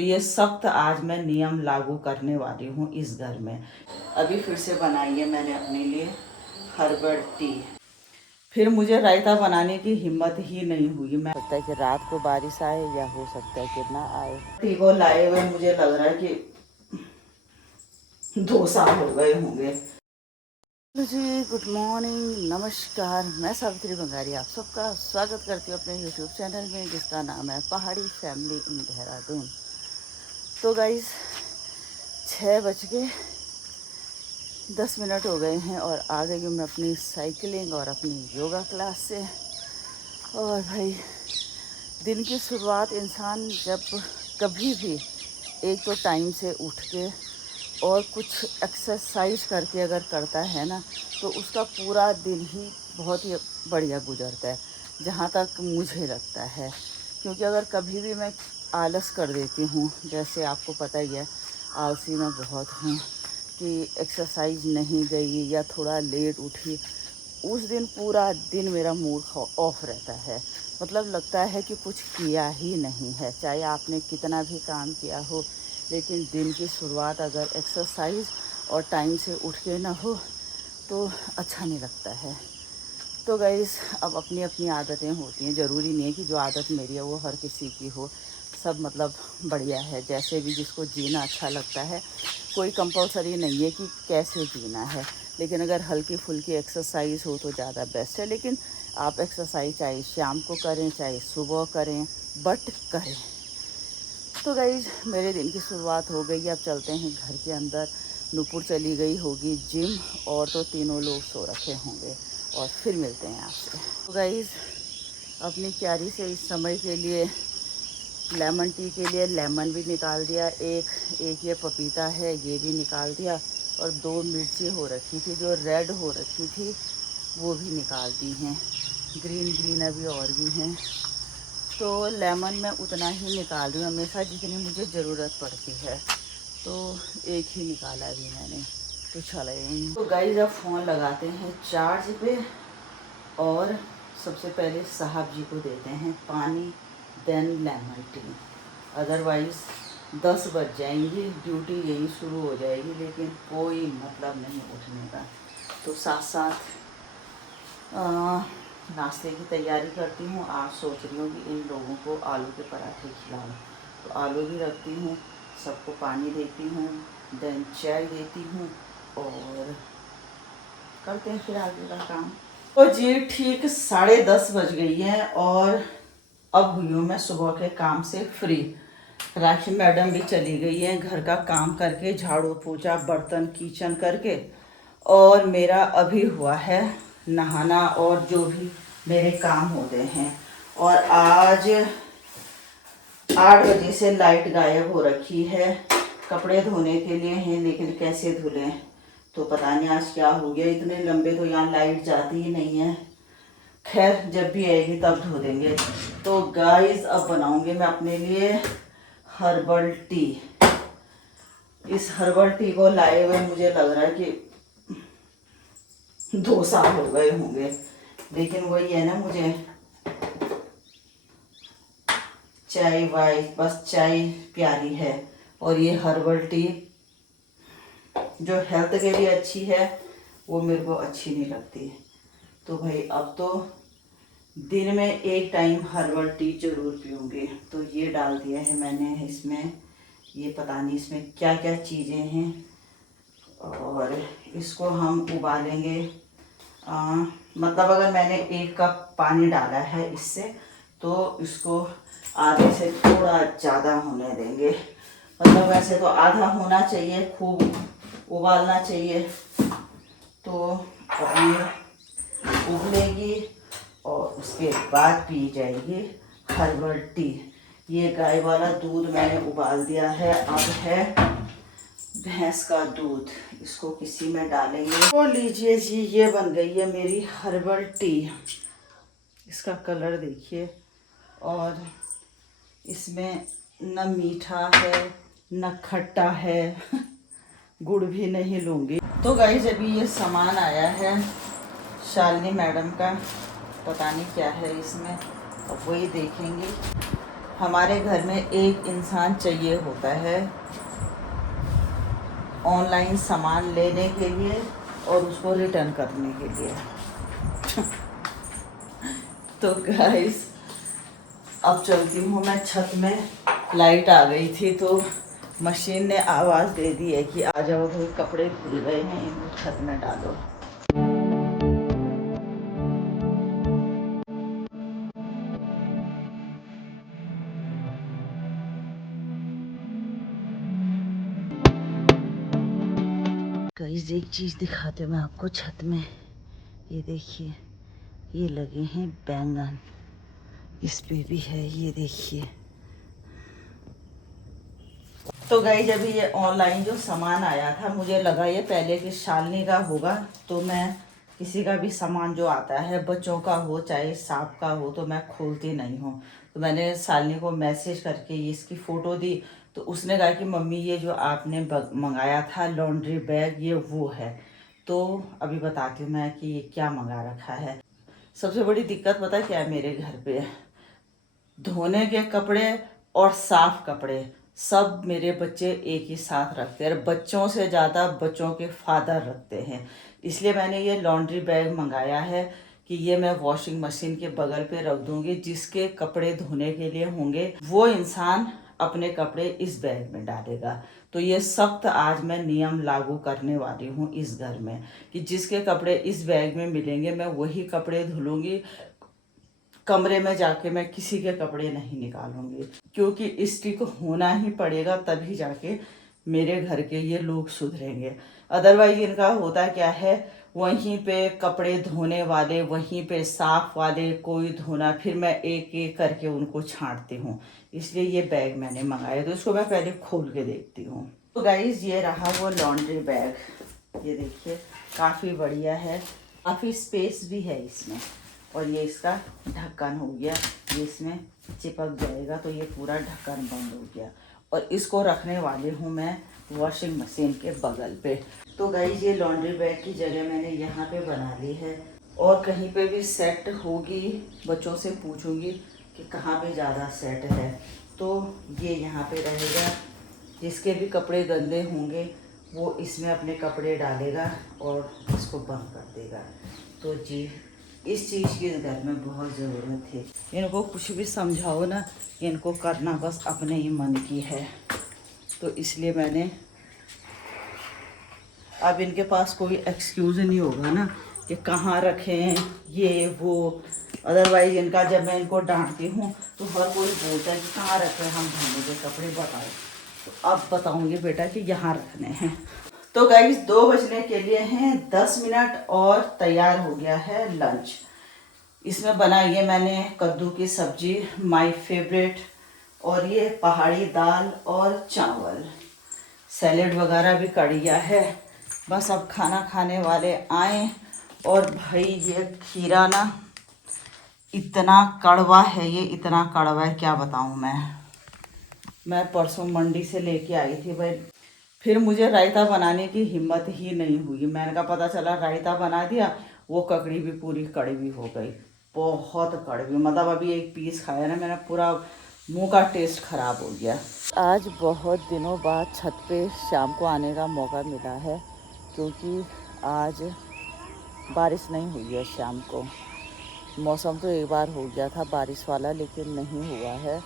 ये सख्त आज मैं नियम लागू करने वाली हूँ इस घर में। अभी फिर से बनाई है मैंने अपने लिए हर्बल टी। फिर मुझे रायता बनाने की हिम्मत ही नहीं हुई। मैं लगता है कि रात को बारिश आए या हो सकता है कि ना आए। टी को लाए हुए मुझे लग रहा है कि 2 साल हो गए होंगे। जी गुड मॉर्निंग, नमस्कार। मैं सावित्री बंगारी आप सबका स्वागत करती हूँ अपने यूट्यूब चैनल में जिसका नाम है पहाड़ी फैमिली इन देहरादून। तो गाइस 6:10 हो गए हैं और आ गई हूँ मैं अपनी साइकिलिंग और अपनी योगा क्लास से। और भाई दिन की शुरुआत इंसान जब कभी भी एक तो टाइम से उठ के और कुछ एक्सरसाइज करके अगर करता है ना, तो उसका पूरा दिन ही बहुत ही बढ़िया गुजरता है, जहाँ तक मुझे लगता है। क्योंकि अगर कभी भी मैं आलस कर देती हूँ, जैसे आपको पता ही है आलसी मैं बहुत हूँ, कि एक्सरसाइज नहीं गई या थोड़ा लेट उठी, उस दिन पूरा दिन मेरा मूड ऑफ रहता है। मतलब लगता है कि कुछ किया ही नहीं है, चाहे आपने कितना भी काम किया हो, लेकिन दिन की शुरुआत अगर एक्सरसाइज और टाइम से उठ के ना हो तो अच्छा नहीं लगता है। तो गाइस अब अपनी अपनी आदतें होती हैं, ज़रूरी नहीं है कि जो आदत मेरी है वो हर किसी की हो। सब मतलब बढ़िया है, जैसे भी जिसको जीना अच्छा लगता है, कोई कंपलसरी नहीं है कि कैसे जीना है। लेकिन अगर हल्की फुल्की एक्सरसाइज हो तो ज़्यादा बेस्ट है। लेकिन आप एक्सरसाइज चाहे शाम को करें चाहे सुबह करें, बट करें। तो गाइज मेरे दिन की शुरुआत हो गई। अब चलते हैं घर के अंदर। नूपुर चली गई होगी जिम और तो तीनों लोग सो रखे होंगे और फिर मिलते हैं आपसे। तो गाइज अपनी क्यारी से इस समय के लिए लेमन टी के लिए लेमन भी निकाल दिया, एक ये पपीता है ये भी निकाल दिया, और 2 मिर्ची हो रखी थी जो रेड हो रखी थी वो भी निकाल दी हैं। ग्रीन ग्रीन अभी और भी हैं। तो लेमन मैं उतना ही निकाल रही हूँ हमेशा जितनी मुझे ज़रूरत पड़ती है, तो एक ही निकाला अभी मैंने, तो चलेंगे। तो गाइस अब फ़ोन लगाते हैं चार्ज पे और सबसे पहले साहब जी को देते हैं पानी, देन लेमन टी। अदरवाइज़ 10 बज जाएंगी, ड्यूटी यही शुरू हो जाएगी, लेकिन कोई मतलब नहीं उठने का। तो साथ साथ नाश्ते की तैयारी करती हूँ। आज सोच रही हूँ कि इन लोगों को आलू के पराठे खिलाऊँ, तो आलू भी रखती हूँ, सबको पानी देती हूँ, देन चाय देती हूँ और करते हैं फिर आगे का काम। तो जी ठीक 10:30 बज गई हैं और अब हुई हूँ मैं सुबह के काम से फ्री। राखी मैडम भी चली गई है घर का काम करके, झाड़ू पोछा बर्तन किचन करके, और मेरा अभी हुआ है नहाना और जो भी मेरे काम होते हैं। और आज 8 बजे से लाइट गायब हो रखी है। कपड़े धोने के लिए हैं लेकिन कैसे धुलें, तो पता नहीं आज क्या हो गया। इतने लंबे तो यहाँ लाइट जाती ही नहीं है। खैर जब भी आएगी तब धो देंगे। तो गाइस अब बनाऊंगी मैं अपने लिए हर्बल टी। इस हर्बल टी को लाए हुए मुझे लग रहा है कि 2 साल हो गए होंगे, लेकिन वही है ना, मुझे चाय वाय बस चाय प्यारी है। और ये हर्बल टी जो हेल्थ के लिए अच्छी है वो मेरे को अच्छी नहीं लगती। तो भाई अब तो दिन में एक टाइम हर्बल टी जरूर पीऊँगी। तो ये डाल दिया है मैंने इसमें, ये पता नहीं इसमें क्या क्या चीज़ें हैं, और इसको हम उबालेंगे। मतलब अगर मैंने 1 कप पानी डाला है इससे, तो इसको आधे से थोड़ा ज़्यादा होने देंगे। मतलब वैसे तो आधा होना चाहिए, खूब उबालना चाहिए। तो अब ये उबलेगी और उसके बाद पी जाएगी हर्बल टी। ये गाय वाला दूध मैंने उबाल दिया है, अब है भैंस का दूध, इसको किसी में डालेंगे। तो लीजिए जी ये बन गई है मेरी हर्बल टी। इसका कलर देखिए, और इसमें न मीठा है न खट्टा है गुड़ भी नहीं लूँगी। तो गाइस अभी ये सामान आया है शालिनी मैडम का, पता नहीं क्या है इसमें, अब वही देखेंगे। हमारे घर में एक इंसान चाहिए होता है ऑनलाइन सामान लेने के लिए और उसको रिटर्न करने के लिए। तो गाइस अब चलती हूँ मैं छत में। लाइट आ गई थी तो मशीन ने आवाज़ दे दी है कि आ जाओ भाई, कपड़े धुल गए हैं, इनको छत में डालो। गाइस एक चीज़ दिखाते मैं आपको छत में। ये देखिए, ये लगे हैं बैंगन, इस पे भी है, ये देखिए। तो गाइस जब ये ऑनलाइन जो सामान आया था, मुझे लगा ये पहले कि शालिनी का होगा, तो मैं किसी का भी सामान जो आता है, बच्चों का हो चाहे सांप का हो, तो मैं खोलती नहीं हूँ। तो मैंने शालिनी को मैसेज करके ये इसकी फ़ोटो दी, तो उसने कहा कि मम्मी ये जो आपने मंगाया था लॉन्ड्री बैग, ये वो है। तो अभी बताती हूँ मैं कि ये क्या मंगा रखा है। सबसे बड़ी दिक्कत पता है क्या है मेरे घर पे? धोने के कपड़े और साफ कपड़े सब मेरे बच्चे एक ही साथ रखते हैं, और बच्चों से ज़्यादा बच्चों के फादर रखते हैं। इसलिए मैंने ये लॉन्ड्री बैग मंगाया है कि ये मैं वॉशिंग मशीन के बगल पे रख दूंगी। जिसके कपड़े धोने के लिए होंगे वो इंसान अपने कपड़े इस बैग में डालेगा। तो ये सख्त आज मैं नियम लागू करने वाली हूँ इस घर में कि जिसके कपड़े इस बैग में मिलेंगे मैं वही कपड़े धुलूंगी। कमरे में जाके मैं किसी के कपड़े नहीं निकालूंगी, क्योंकि स्टिक होना ही पड़ेगा, तभी जाके मेरे घर के ये लोग सुधरेंगे। अदरवाइज इनका होता क्या है, वहीं पे कपड़े धोने वाले, वहीं पे साफ वाले, कोई धोना, फिर मैं एक एक करके उनको छांटती हूँ। इसलिए ये बैग मैंने मंगाया, तो इसको मैं पहले खोल के देखती हूँ। तो गाइज ये रहा वो लॉन्ड्री बैग, ये देखिए काफ़ी बढ़िया है, काफ़ी स्पेस भी है इसमें। और ये इसका ढक्कन हो गया, ये इसमें चिपक जाएगा, तो ये पूरा ढक्कन बंद हो गया। और इसको रखने वाली हूँ मैं वॉशिंग मशीन के बगल पे। तो गाइस ये लॉन्ड्री बैग की जगह मैंने यहाँ पे बना ली है, और कहीं पे भी सेट होगी बच्चों से पूछूंगी कि कहाँ पे ज़्यादा सेट है, तो ये यहाँ पे रहेगा। जिसके भी कपड़े गंदे होंगे वो इसमें अपने कपड़े डालेगा और इसको बंद कर देगा। तो जी इस चीज़ की इस घर में बहुत ज़रूरत है। इनको कुछ भी समझाओ ना, इनको करना बस अपने ही मन की है। तो इसलिए मैंने, अब इनके पास कोई एक्सक्यूज़ नहीं होगा ना कि कहाँ रखें ये वो। अदरवाइज इनका जब मैं इनको डांटती हूँ तो हर कोई बोलता है कि कहाँ रखें हम धोने के कपड़े, बताओ। तो अब बताऊँगी बेटा कि यहाँ रखने हैं। तो गाइस 2 बजने के लिए हैं 10 मिनट और तैयार हो गया है लंच। इसमें बनाई है मैंने कद्दू की सब्जी, माय फेवरेट, और ये पहाड़ी दाल और चावल, सैलेड वगैरह भी कर दिया है। बस अब खाना खाने वाले आए। और भाई ये खीरा ना इतना कड़वा है, ये इतना कड़वा है क्या बताऊँ मैं परसों मंडी से लेके आई थी भाई, फिर मुझे रायता बनाने की हिम्मत ही नहीं हुई। मैंने कहा पता चला रायता बना दिया, वो ककड़ी भी पूरी कड़वी हो गई, बहुत कड़वी। मतलब अभी एक पीस खाया ना मैंने, पूरा मुंह का टेस्ट खराब हो गया। आज बहुत दिनों बाद छत पे शाम को आने का मौका मिला है, क्योंकि आज बारिश नहीं हुई है शाम को। मौसम तो एक बार हो गया था बारिश वाला, लेकिन नहीं हुआ है।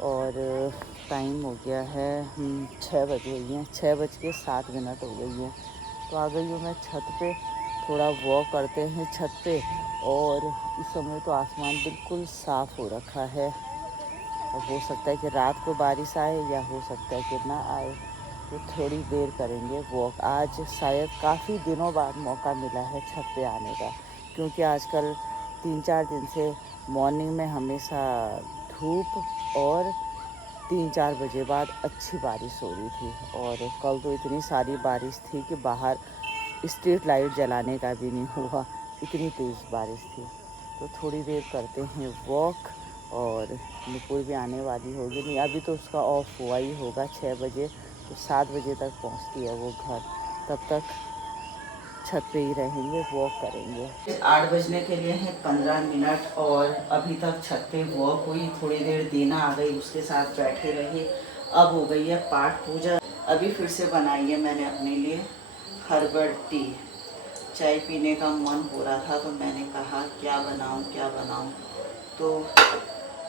और टाइम हो गया है 6 बज गई हैं, 6:07 हो गई हैं। तो आ गई हूँ मैं छत पे, थोड़ा वॉक करते हैं छत पे। और इस समय तो आसमान बिल्कुल साफ़ हो रखा है, और हो सकता है कि रात को बारिश आए या हो सकता है कि ना आए। तो थोड़ी देर करेंगे वॉक। आज शायद काफ़ी दिनों बाद मौका मिला है छत पे आने का, क्योंकि आजकल 3-4 दिन से मॉर्निंग में हमेशा धूप, और 3-4 बजे बाद अच्छी बारिश हो रही थी। और कल तो इतनी सारी बारिश थी कि बाहर स्ट्रीट लाइट जलाने का भी नहीं हुआ, इतनी तेज़ बारिश थी। तो थोड़ी देर करते हैं वॉक, और नुपुर भी आने वाली होगी। नहीं अभी तो उसका ऑफ हुआ ही होगा 6 बजे, तो 7 बजे तक पहुंचती है वो घर। तब तक छत पे ही रहेंगे, वॉक करेंगे। 8 बजने के लिए हैं 15 मिनट और अभी तक छत पे वॉक हुई, थोड़ी देर दीना आ गई, उसके साथ बैठे रहे। अब हो गई है पाठ पूजा। अभी फिर से बनाई है मैंने अपने लिए हर्बल टी। चाय पीने का मन हो रहा था तो मैंने कहा क्या बनाऊं। तो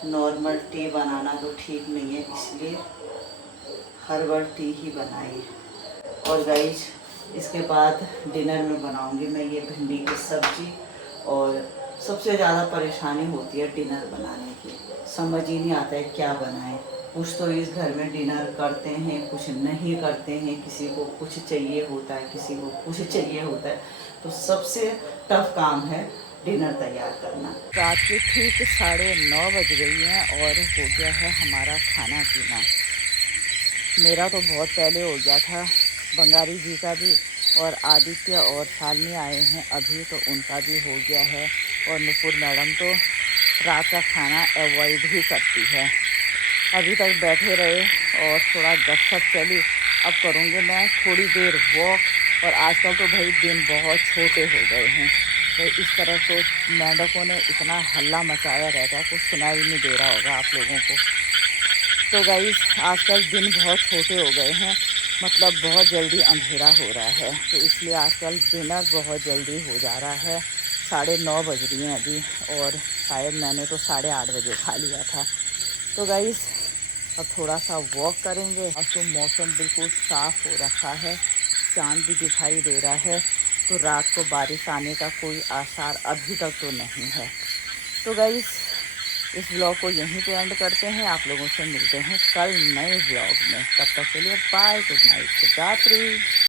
नॉर्मल टी बनाना तो ठीक नहीं है, इसलिए हर्बल टी ही बनाई। और गाइस इसके बाद डिनर में बनाऊंगी मैं ये भिंडी की सब्ज़ी। और सबसे ज़्यादा परेशानी होती है डिनर बनाने की, समझ ही नहीं आता है क्या बनाएं। कुछ तो इस घर में डिनर करते हैं, कुछ नहीं करते हैं, किसी को कुछ चाहिए होता है, किसी को कुछ चाहिए होता है। तो सबसे टफ काम है डिनर तैयार करना। रात के ठीक 9:30 बज गई हैं और हो गया है हमारा खाना पीना। मेरा तो बहुत पहले हो गया था, बंगारी जी का भी, और आदित्य और शालिनी आए हैं अभी तो उनका भी हो गया है। और नुपुर मैडम तो रात का खाना अवॉइड ही करती है। अभी तक बैठे रहे और थोड़ा गपशप चली। अब करूँगी मैं थोड़ी देर वॉक। और आजकल तो भाई दिन बहुत छोटे हो गए हैं, तो इस तरह तो मेंढकों ने इतना हल्ला मचाया रहता है, कुछ सुनाई नहीं दे रहा होगा आप लोगों को। तो गाइस आजकल दिन बहुत छोटे हो गए हैं, मतलब बहुत जल्दी अंधेरा हो रहा है, तो इसलिए आजकल डिनर बहुत जल्दी हो जा रहा है। 9:30 बज रही हैं अभी और शायद मैंने तो 8:30 बजे खा लिया था। तो गाइस अब थोड़ा सा वॉक करेंगे। अब तो मौसम बिल्कुल साफ़ हो रखा है, चाँद भी दिखाई दे रहा है, तो रात को बारिश आने का कोई आसार अभी तक तो नहीं है। तो गाइस इस व्लॉग को यहीं पे एंड करते हैं। आप लोगों से मिलते हैं कल नए व्लॉग में। तब तक के लिए बाय, गुड नाइट, शुभ रात्रि।